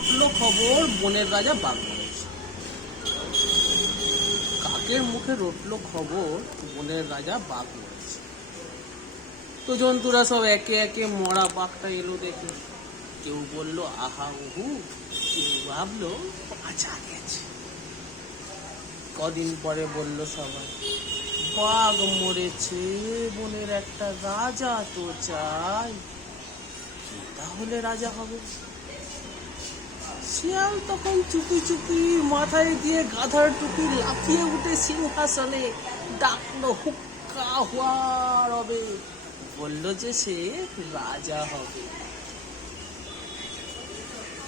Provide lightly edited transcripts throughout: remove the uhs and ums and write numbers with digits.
রটলো খবর বনের রাজা বাঘ মরেছে। কাকের মুখে রটলো খবর বনের রাজা বাঘ মরেছে। তো জন্তুরা সব একে একে মরা বাঘটা এলো দেখে। কেউ বললো আহা উহু, কেউ ভাবলো বাঁচা গেছে। কদিন পরে বলল সবাই বাঘ মরেছে, বনের একটা রাজা তো চাই, তাহলে রাজা হবে। শিয়াল তখন চুপি চুপি মাথায় দিয়ে গাধার টুপি লাফিয়ে উঠে সিংহাসনে ডাকলো হুক্কা হুয়া রবে, বলল যে সে রাজা হবে।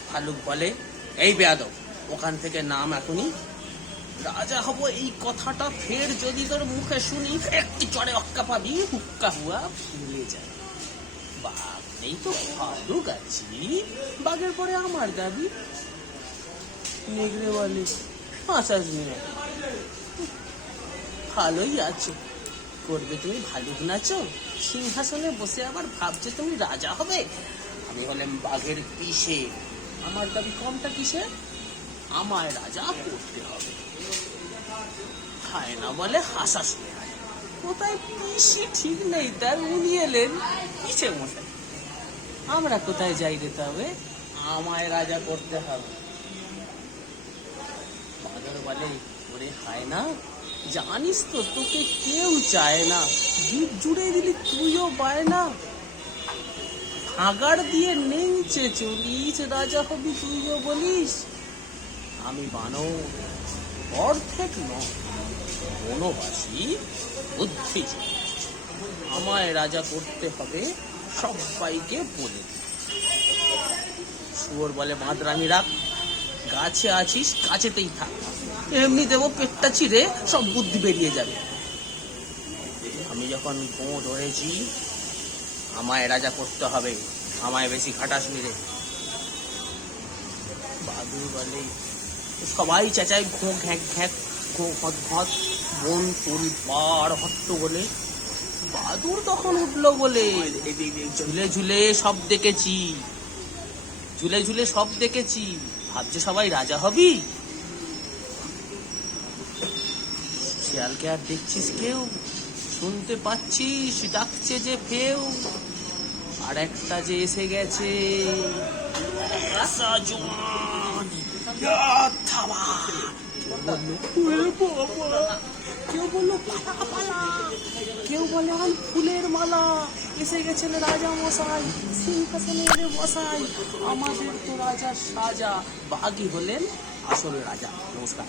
ভালুক বলে এই বেয়াদব, ওখান থেকে নাম এখনই। রাজা হব এই কথাটা ফের যদি তোর মুখে শুনি, একটি চড়ে অক্কা পাবি, হুক্কা হুয়া ভুলে যায়। বাঘ নেই তো ভালুক আছি, বাঘের পরে আমার দাবি। নেগড়ে বলে হাসাস মেয়ে, ভালোই আছো, করবে তুমি ভালুক নাচো, সিংহাসনে বসে আবার ভাবছে তুমি রাজা হবে। আমি হলাম বাঘের পিসে, আমার দাবি কমটা কিসে, আমায় রাজা করতে হবে। খায় না বলে হাসাস মেয়ে, কোথায় পিসি ঠিক নেই তার, উনি এলেন পিছে মশাই। আমরা কোথায় যাই রে, তবে আমায় রাজা করতে হবে। বাদর বলে ওরে হায় না, জানিস তো তোকে কেউ চায় না, জিভ জুড়ে দিলি তুইও পায় না। ভাগাড় দিয়ে নেংচে চলিস, রাজা হবি তুইও বলিস। আমি বানর, অর্ধেক নয়, বনবাসী, বুদ্ধিজীবী, আমায় রাজা করতে হবে, সবাইকে বলে দিই। শুয়োর বলে মাদ্রানি রাখ, গাছে আছিস গাছেতেই থাক, এমনি দেবো পেটটা চিরে সব বুদ্ধি বেরিয়ে যাবে। আমি যখন গো ধরেছি, আমায় রাজা করতে হবে, আমায় বেশি খাটাস রে। বাদুর বলে সবাই চেঁচায় ঘো ঘ্যাঁক ঘ্যাঁক, ঘো ঘত ঘত, বন তুল পাড় হট্ট বলে। বাদুর তখন উঠলো বলে ঝুলে ঝুলে সব দেখেছি, ঝুলে ঝুলে সব দেখেছি, ভাবছে সবাই রাজা হবি। শিয়ালকে আর দেখছিস কেউ, শুনতে পাচ্ছিস ডাকছে যে ফেউ, আর একটা যে এসে গেছে কেউ বললো পালা পালা, কেউ বলে আন ফুলের মালা, এসে গেছেন রাজা মশাই, সিংহাসনে এলে বসাই, আমাদের তো রাজা সাজা। বাঘই হলেন আসল রাজা। নমস্কার।